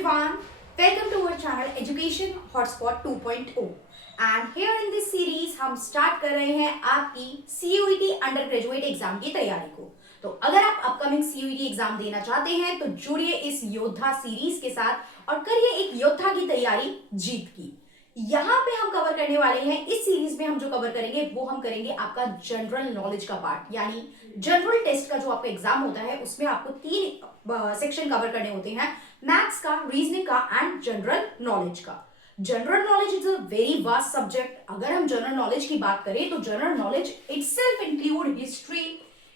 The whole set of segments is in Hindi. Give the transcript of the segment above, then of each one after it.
everyone, welcome to our channel Education Hotspot 2.0 and here in this series हम स्टार्ट कर रहे हैं आपकी CUET अंडर ग्रेजुएट एग्जाम की तैयारी को। तो अगर आप अपकमिंग CUET एग्जाम देना चाहते हैं तो जुड़िए इस योद्धा सीरीज के साथ और करिए एक योद्धा की तैयारी जीत की। यहाँ पे हम कवर करने वाले हैं, इस सीरीज में हम जो कवर करेंगे वो हम करेंगे आपका जनरल नॉलेज का पार्ट, यानी जनरल टेस्ट का जो आपका एग्जाम होता है उसमें आपको 3 सेक्शन कवर करने होते हैं, मैथ्स का, रीजनिंग का एंड जनरल नॉलेज का। General knowledge is a very vast subject. अगर हम जनरल नॉलेज की बात करें तो general knowledge itself include history,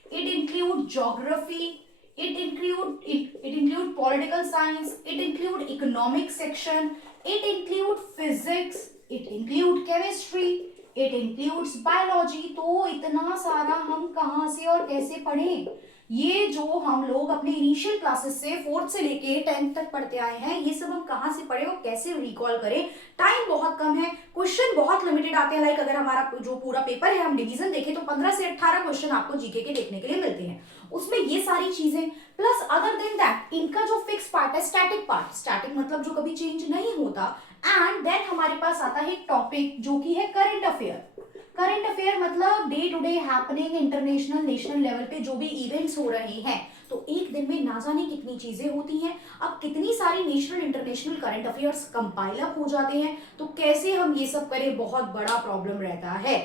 it include geography, it include political science, it include economic section, it include physics, it include chemistry, it includes biology। तो इतना सारा हम कहाँ से और कैसे पढ़ें? ये जो हम लोग अपने इनिशियल क्लासेस से 4th से लेके 10th तक पढ़ते आए हैं, ये सब हम कहाँ से पढ़े और कैसे रिकॉल करें? टाइम बहुत कम है, क्वेश्चन बहुत लिमिटेड आते हैं। लाइक अगर हमारा जो पूरा पेपर है हम डिवीजन देखें तो 15 से 18 क्वेश्चन आपको जीके के देखने के लिए मिलते हैं। उसमें ये सारी चीजें प्लस अदर देन दैट इनका जो फिक्स पार्ट है स्टैटिक पार्ट, स्टैटिक मतलब जो कभी चेंज नहीं होता, एंड देन हमारे पास आता है टॉपिक जो कि है करंट अफेयर। करंट अफेयर मतलब day to day happening, international national level पे जो भी इवेंट्स हो रहे हैं, तो एक दिन में ना जाने कितनी चीजें होती हैं। अब कितनी सारी national international current affairs compile up हो जाते हैं, तो कैसे हम ये सब करें, बहुत बड़ा प्रॉब्लम रहता है।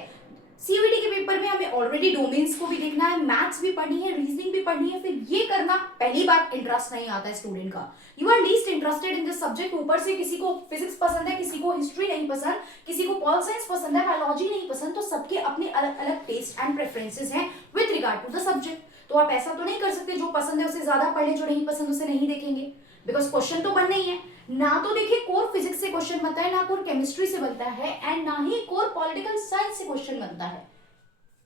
सीयूईटी के पेपर में हमें ऑलरेडी डोमेन्स को भी देखना है, मैथ्स भी पढ़नी है, रीजनिंग भी पढ़नी है। फिर ये करना, पहली बात इंटरेस्ट नहीं आता है स्टूडेंट का, you are least interested in this subject. ऊपर से किसी को फिजिक्स पसंद है, किसी को हिस्ट्री नहीं पसंद, किसी को पॉल साइंस पसंद है, बायोलॉजी नहीं पसंद, तो सबके अपने अलग अलग टेस्ट एंड प्रेफरेंसेस हैं with regard to the subject. तो आप ऐसा तो नहीं कर सकते जो पसंद है उसे ज्यादा पढ़ ले, जो नहीं पसंद उसे नहीं देखेंगे, बिकॉज क्वेश्चन तो बनना ही है। ना तो देखिए कोर फिजिक्स से क्वेश्चन बनता है, ना कोर केमिस्ट्री से बनता है, एंड ना ही कोर पॉलिटिकल साइंस से क्वेश्चन बनता है,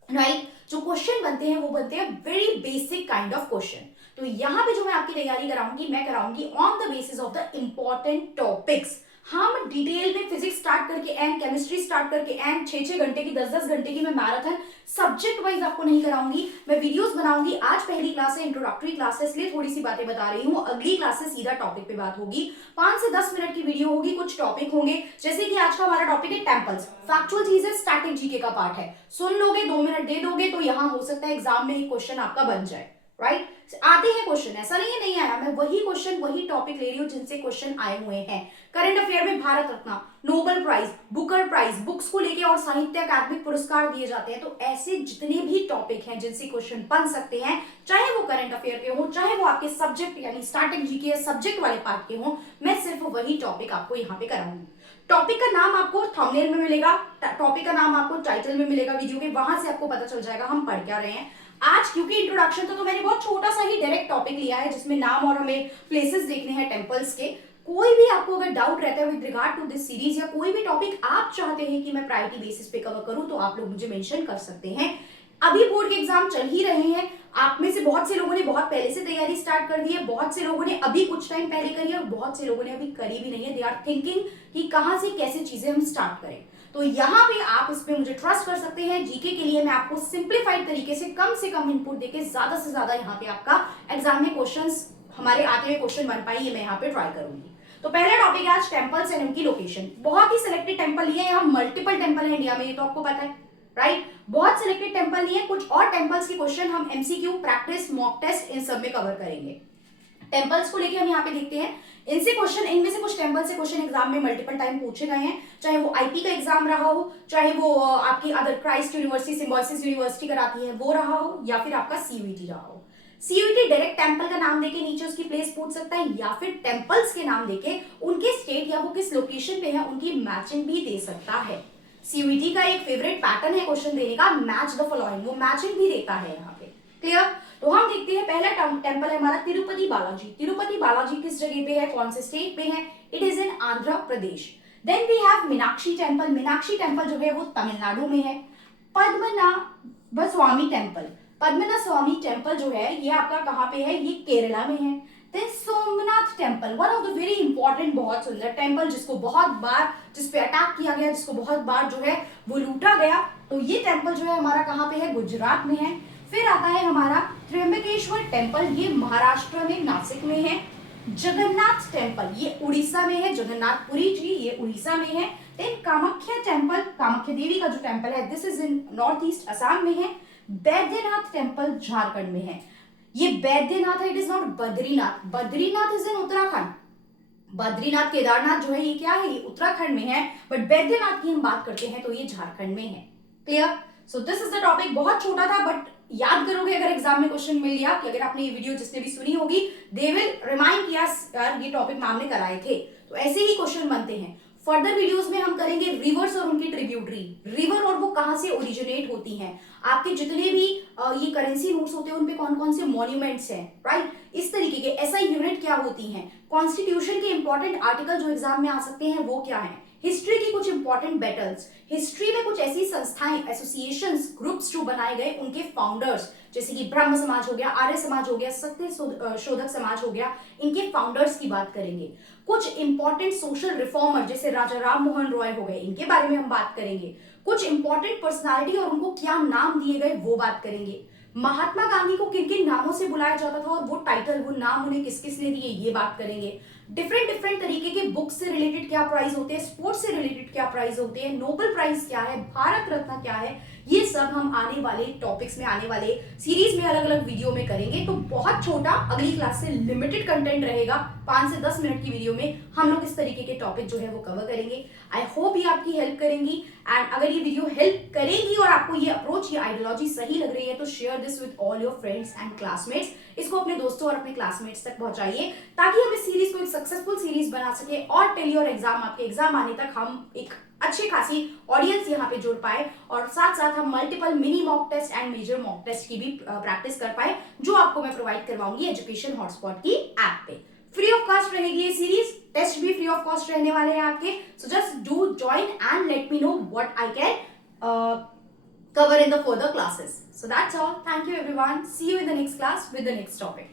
राइट। जो क्वेश्चन बनते हैं वो बनते हैं very basic kind of question. तो यहाँ पे जो मैं आपकी तैयारी कराऊंगी, मैं कराऊंगी on the basis of the important topics. हम डिटेल में फिजिक्स स्टार्ट करके एंड केमिस्ट्री स्टार्ट करके एंड 6-6 घंटे की 10-10 घंटे की मैं मैराथन सब्जेक्ट वाइज आपको नहीं कराऊंगी। मैं वीडियोस बनाऊंगी। आज पहली क्लास है, इंट्रोडक्टरी क्लास है, इसलिए थोड़ी सी बातें बता रही हूँ। अगली क्लास से सीधा टॉपिक पे बात होगी, 5 से 10 मिनट की वीडियो होगी, कुछ टॉपिक होंगे। जैसे कि आज का हमारा टॉपिक है टेम्पल्स, फैक्चुअल चीज है, स्टैटिक जीके का पार्ट है। सुन लोगे, 2 मिनट दे दोगे तो यहाँ हो सकता है एग्जाम में एक क्वेश्चन आपका बन जाए, राइट। आते हैं क्वेश्चन, ऐसा नहीं है नहीं आया, मैं वही क्वेश्चन वही टॉपिक ले रही हूँ जिनसे क्वेश्चन आए हुए हैं। करंट अफेयर में Bharat Ratna, Nobel prize, Booker prize, books को लेके और साहित्य अकादमिक पुरस्कार दिए जाते हैं। तो ऐसे जितने भी टॉपिक हैं जिनसे क्वेश्चन बन सकते हैं, चाहे वो करंट अफेयर के हो, चाहे वो आपके सब्जेक्ट यानी स्टैटिक जीके सब्जेक्ट वाले पार्ट के हो, मैं सिर्फ वही टॉपिक आपको यहाँ पे कराऊंगी। टॉपिक का नाम आपको थंबनेल में मिलेगा, टॉपिक का नाम आपको टाइटल में मिलेगा वीडियो के, वहां से आपको पता चल जाएगा हम पढ़ क्या रहे हैं। आज क्योंकि इंट्रोडक्शन तो मैंने बहुत छोटा सा ही डायरेक्ट टॉपिक लिया है जिसमें नाम और हमें प्लेसेस देखने हैं टेम्पल्स के। कोई भी आपको अगर डाउट रहता है with regard to this series या कोई भी टॉपिक आप चाहते हैं कि मैं प्रायोरिटी बेसिस पे कवर करूं, तो आप लोग मुझे मेंशन कर सकते हैं। अभी बोर्ड के एग्जाम चल ही रहे हैं, आप में से बहुत से लोगों ने बहुत पहले से तैयारी स्टार्ट कर दी है, बहुत से लोगों ने अभी कुछ टाइम पहले करी है और बहुत से लोगों ने अभी करी भी नहीं है। दे आर थिंकिंग कि कहां से कैसे चीजें हम स्टार्ट करें। तो यहाँ पे आप इस पे मुझे ट्रस्ट कर सकते हैं। जीके के लिए मैं आपको सिंप्लीफाइड तरीके से कम इनपुट देके ज्यादा से ज्यादा यहाँ पे आपका एग्जाम में क्वेश्चंस हमारे आते हुए क्वेश्चन बन पाए, ये मैं यहाँ पे ट्राई करूंगी। तो पहला टॉपिक है आज टेम्पल्स एंड उनकी लोकेशन। बहुत ही सिलेक्टेड टेम्पल लिए, यहाँ मल्टीपल टेम्पल है इंडिया में, ये तो आपको पता है, राइट। बहुत सिलेक्टेड टेम्पल लिए, कुछ और टेम्पल्स के क्वेश्चन हम एमसीक्यू, प्रैक्टिस, मॉक टेस्ट इन सब में कवर करेंगे। टेम्पल्स को लेके हम यहाँ पे देखते हैं, इनसे क्वेश्चन, इनमें से कुछ टेम्पल से क्वेश्चन एग्जाम में मल्टीपल टाइम पूछे गए हैं, चाहे वो आईपी का एग्जाम रहा हो, चाहे वो आपकी other Christ university, symbiosis university कराती है वो रहा हो, या फिर आपका सीयूईटी रहा हो। सीयूईटी डायरेक्ट टेम्पल का नाम देके नीचे उसकी प्लेस पूछ सकता है, या फिर टेम्पल्स के नाम देके उनके स्टेट या वो किस लोकेशन पे है उनकी मैचिंग भी दे सकता है। सीयूईटी का एक फेवरेट पैटर्न है क्वेश्चन देने का, मैच द फॉलोइंग, वो मैचिंग भी देता है यहाँ पे, क्लियर। तो हम देखते हैं पहला टेम्पल है हमारा तिरुपति बालाजी। तिरुपति बालाजी किस जगह पे है, कौन से स्टेट पे है? It is in Andhra Pradesh. Then we have Meenakshi temple. Meenakshi temple जो है वो तमिलनाडु में है। पद्मनाभ स्वामी टेम्पल, पद्मनाभ स्वामी टेम्पल जो है ये आपका कहाँ पे है? ये केरला में है। Then Somnath temple, one of the very important, बहुत सुंदर टेम्पल जिसको बहुत बार, जिसपे अटैक किया गया, जिसको बहुत बार जो है वो लूटा गया, तो ये टेम्पल जो है हमारा कहाँ पे है? गुजरात में है। फिर आता है हमारा त्र्यंबकेश्वर टेम्पल, ये महाराष्ट्र में नासिक में है। जगन्नाथ टेम्पल, ये उड़ीसा में है, जगन्नाथपुरी जी ये उड़ीसा में है। देन कामाख्या टेम्पल, कामाख्या देवी का जो टेम्पल है, this is in north east Assam में है। बैद्यनाथ टेम्पल झारखंड में है। ये बैद्यनाथ है, it is not Badrinath, Badrinath is in Uttarakhand. Badrinath Kedarnath जो है ये क्या है, ये उत्तराखंड में है, बट बैद्यनाथ की हम बात करते हैं तो ये झारखंड में है। Clear? So this is the topic, बहुत छोटा था बट याद करोगे अगर एग्जाम में क्वेश्चन मिल गया कि अगर आपने ये वीडियो जिसने भी सुनी होगी, दे विल रिमाइंड किया यार ये टॉपिक मैम ने कराए थे, तो ऐसे ही क्वेश्चन बनते हैं। फर्दर वीडियोस में हम करेंगे रिवर्स और उनकी ट्रिब्यूटरी, रिवर और वो कहां से ओरिजिनेट होती हैं, आपके जितने भी ये करेंसी नोट्स होते हैं उनपे कौन कौन से मॉन्यूमेंट्स हैं, राइट, इस तरीके के एसआई यूनिट क्या होती हैं, कॉन्स्टिट्यूशन के इंपॉर्टेंट आर्टिकल जो एग्जाम में आ सकते हैं वो क्या है, हिस्ट्री की कुछ इंपॉर्टेंट बैटल्स, हिस्ट्री में कुछ ऐसी संस्थाएं, एसोसिएशंस, ग्रुप्स जो बनाए गए उनके फाउंडर्स, जैसे कि ब्रह्म समाज हो गया, आर्य समाज हो गया, सत्य शोधक समाज हो गया, इनके फाउंडर्स की बात करेंगे। कुछ इंपॉर्टेंट सोशल रिफॉर्मर जैसे राजा राम मोहन रॉय हो गए, इनके बारे में हम बात करेंगे। कुछ इंपॉर्टेंट पर्सनालिटी और उनको क्या नाम दिए गए वो बात करेंगे। महात्मा गांधी को किन किन नामों से बुलाया जाता था और वो टाइटल, वो नाम उन्हें किस किस ने दिए, ये बात करेंगे। डिफरेंट डिफरेंट तरीके के बुक्स से रिलेटेड क्या प्राइज होते हैं, स्पोर्ट्स से रिलेटेड क्या प्राइज होते हैं, नोबेल प्राइज क्या है, भारत रत्न क्या है, ये सब हम आने वाले टॉपिक्स में, आने वाले सीरीज में अलग अलग वीडियो में करेंगे। तो बहुत छोटा, अगली क्लास से लिमिटेड कंटेंट रहेगा, 5 से 10 मिनट की वीडियो में हम लोग इस तरीके के टॉपिक जो है वो कवर करेंगे। आई होप ये आपकी हेल्प करेंगी, एंड अगर ये वीडियो हेल्प करेगी और आपको ये अप्रोच, ये आइडियोलॉजी सही लग रही है तो share this with all your friends and classmates. इसको अपने दोस्तों और अपने क्लासमेट्स तक पहुंचाइए ताकि हम इस सीरीज को एक सक्सेसफुल सीरीज बना सके और टेली और एग्जाम, आपके एग्जाम आने तक हम एक अच्छी खासी ऑडियंस यहाँ पे जुड़ पाए, और साथ साथ हम multiple mini mock test and major mock test की भी प्रैक्टिस कर पाए, जो आपको मैं प्रोवाइड करवाऊंगी एजुकेशन हॉटस्पॉट की ऐप पे। फ्री ऑफ कॉस्ट रहेगी ये सीरीज, टेस्ट भी फ्री ऑफ कॉस्ट रहने वाले हैं आपके। So just do join and let me know what I can cover in the further classes. So that's all. Thank you everyone. See you in the next class with the next topic.